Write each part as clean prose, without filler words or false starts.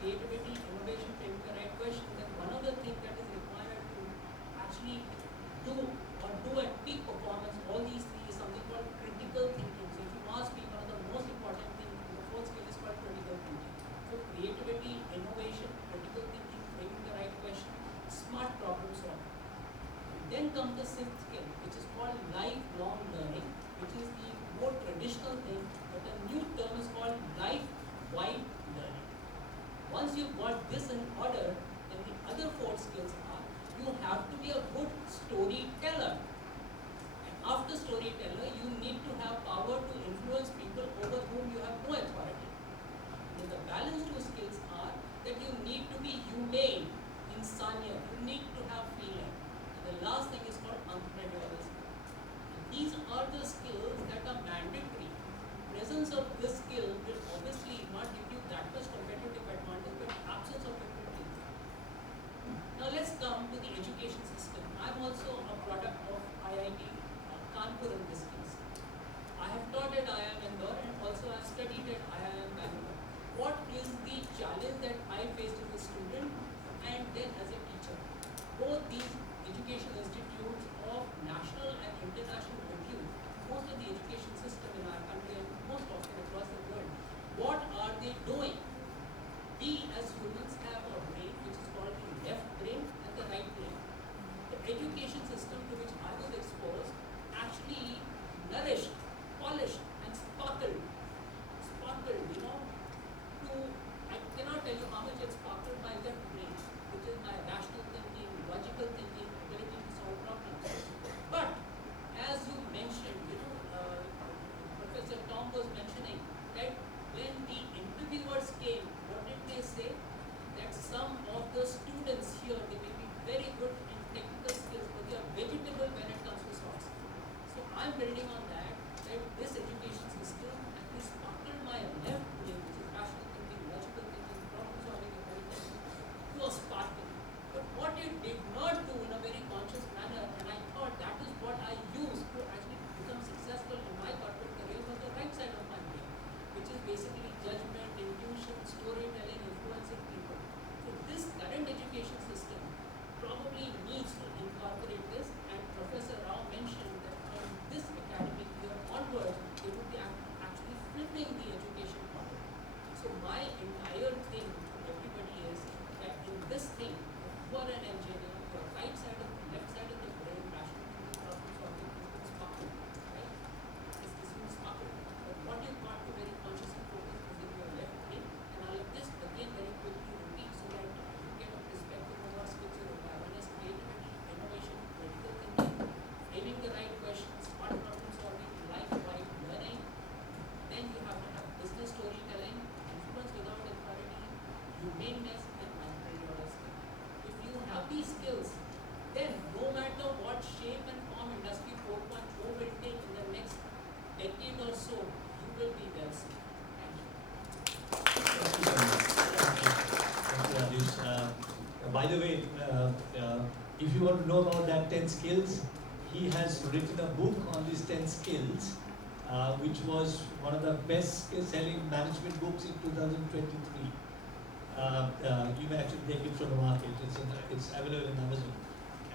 creativity, innovation, framing the right question, then one of the things that is required to actually do or do at peak performance, all these three, is something called critical thinking. So if you ask me, one of the most important things, the fourth skill is called critical thinking. So creativity, innovation, critical thinking, framing the right question, smart problem solving. Then comes the sixth skill, which is called lifelong learning, which is the more traditional thing, but the new term is called life-wide learning. Once you've got this in order, then the other four skills are, you have to be a good storyteller. And after storyteller, you need to have power to influence people over whom you have no authority. And the balanced two skills are that you need to be humane, insania, you need to have feeling. And the last thing is called entrepreneurial skills. And these are the skills that are mandatory. Presence of this skill will obviously not give you that much competitive advantage, but absence of it will give you. Now let's come to the education system. I'm also a product of IIT Kanpur in this case. I have taught at IIM Indore and also I have studied at IIM Bangalore. What is the challenge that I faced as a student and then as a teacher? Both these education institutes of national and international repute, most of the education system in our country and most often across the world, what are they doing? We as humans have a brain which is called the left brain and the right brain. The education system to which I was exposed actually nourished, polished and sparkled, I cannot tell you how much it sparkled my left brain, which is my rational thinking, logical thinking, ability to solve problems. But as you mentioned, Professor Tom was mentioning that when the interviewers came, what did they say? That some of the students here, they may be very good in technical skills, but they are vegetable when it comes to soft skills. So I'm building on that this education system actually sparkled my left brain, which is rational thinking, logical thinking, problem solving ability, to a sparkle. But what it did not do in a very conscious manner, and I thought that is what I used to actually become successful in my corporate career, was the right side of my brain, which is basically judgment, intuition, storytelling, influencing people. So this current education system probably needs to incorporate this, and Professor Rao mentioned that from this academic year onwards, they would be actually flipping the education model. So my entire thing to everybody is that in this thing, if you are an engineer, your right side of the left side of the brain, rational thinking, problem solving, this will sparkle, right? This will sparkle. But what you've got to very consciously focus is in your left brain, and I'll just again very quickly repeat so that you get a perspective of our skills you require. One is creativity, innovation, critical thinking, framing the right questions, smart problem solving, life-wide learning. Then you have to have business storytelling, influence without authority, humaneness, and entrepreneurial skills. If you have these skills, then no matter what shape and form Industry 4.0 will take in the next decade or so, you will be well set. Thank you. Thank you, Rajesh. By the way, if you want to know about that 10 skills, he has written a book on these 10 skills, which was one of the best selling management books in 2023. You may actually take it from the market. It's available in Amazon.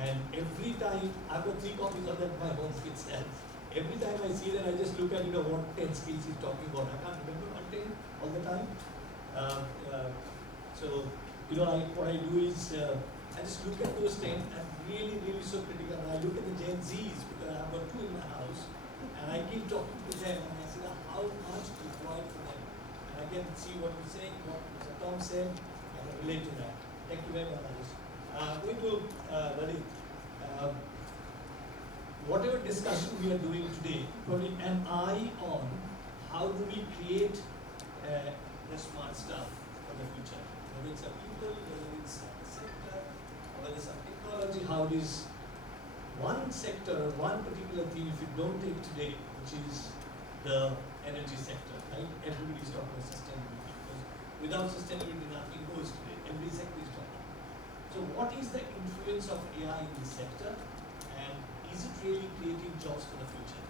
And every time, I've got 3 copies of that in my home itself. Every time I see that, I just look at what 10 skills he's talking about. I can't remember one 10 all the time. So, what I do is, I just look at those 10 and really so critical. And I look at the Gen Zs, because I've got 2 in my house, and I keep talking to them, and I say, how much is required for them? And I can see what you're saying, what Mr. Tom said, I can relate to that. Thank you very much, Rajesh. Going to Lalit. Whatever discussion we are doing today, putting an eye on how do we create the smart stuff for the future. Whether it's a people, whether it's a sector, whether it's a technology, how is one sector, one particular thing, if you don't take today, which is the energy sector, right? Everybody's talking about sustainability, because without sustainability, nothing goes today. Every sector is talking. So what is the influence of AI in this sector, and is it really creating jobs for the future?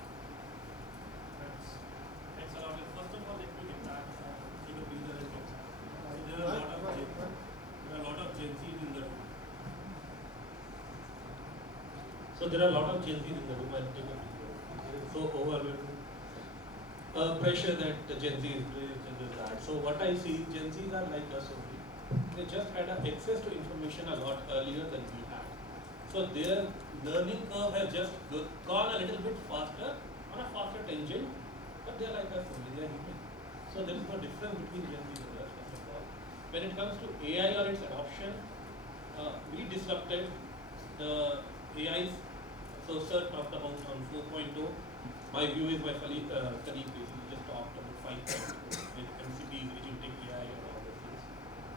Thanks a lot. First of all, let me get back to the builder as well. So there are a lot of there are a lot of Gen Zs in the room. I'll take a video. There is so overwhelming pressure that the Gen Z is doing that. So what I see, Gen Zs are like us only. They just had access to information a lot earlier than we had. So their learning curve has just gone a little bit faster, on a faster tangent, but they are like us only, they are human. So there is no difference between Gen Z and us, first of all. When it comes to AI or its adoption, we disrupted the AI's. So sir talked about on 4.0. My view is my colleague basically just talked about 5.0 with MCPs, agentic AI and all those things.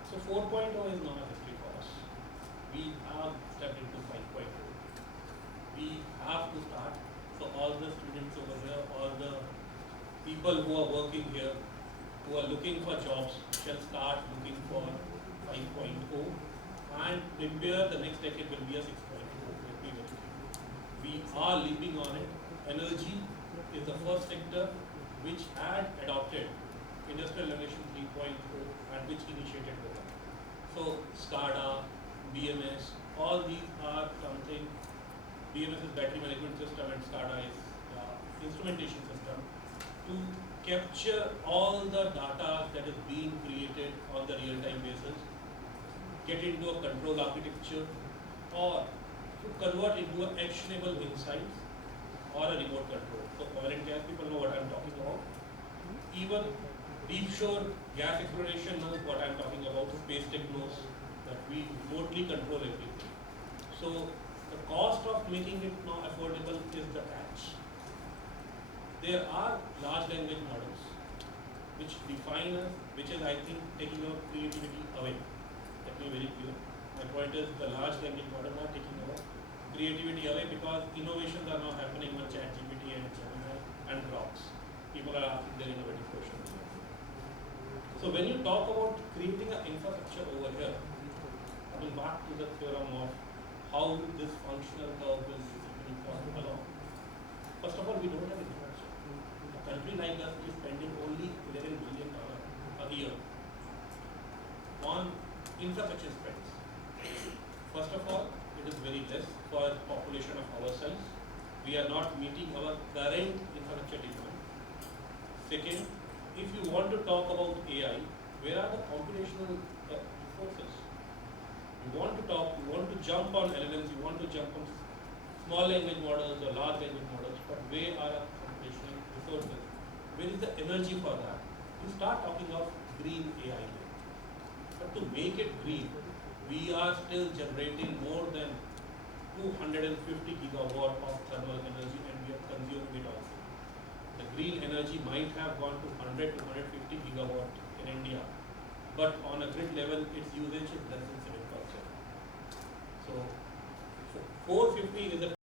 So 4.0 is not a history for us. We have stepped into 5.0. We have to start. So all the students over here, all the people who are working here, who are looking for jobs, shall start looking for 5.0 and prepare the next decade will be a 6.0. Let me very clear. We are leaping on it. Energy is the first sector which had adopted Industrial Revolution 3.0 and which initiated the one. So SCADA, BMS, all these are something. BMS is battery management system and SCADA is instrumentation system to capture all the data that is being created on the real-time basis, get into a control architecture, or to convert into actionable insights or a remote control. So oil and gas people know what I'm talking about. Even deep shore gas exploration knows what I'm talking about. Space tech knows that we remotely control everything. So the cost of making it now affordable is the catch. There are large language models which define us, which is I think taking our creativity away. Let me be very clear. My point is the large language models are taking our creativity away because innovations are now happening on ChatGPT and Gemini and Groks. People are asking their innovative questions. So when you talk about creating an infrastructure over here, coming back to the theorem of how this functional curve will basically follow along. First of all, we don't have infrastructure. A country like us is spending only $11 billion a year on infrastructure spends. First of all, it is very less for a population of our size. We are not meeting our current infrastructure demand. Second, if you want to talk about AI, where are the computational resources? You want to jump on LLMs, you want to jump on small language models or large language models, but where are our computational resources? Where is the energy for that? You start talking of green AI. But to make it green, we are still generating more than 250 gigawatt of thermal energy and we are consuming it also. The green energy might have gone to 100 to 150 gigawatt in India, but on a grid level, its usage is less than 7%. So 450 is a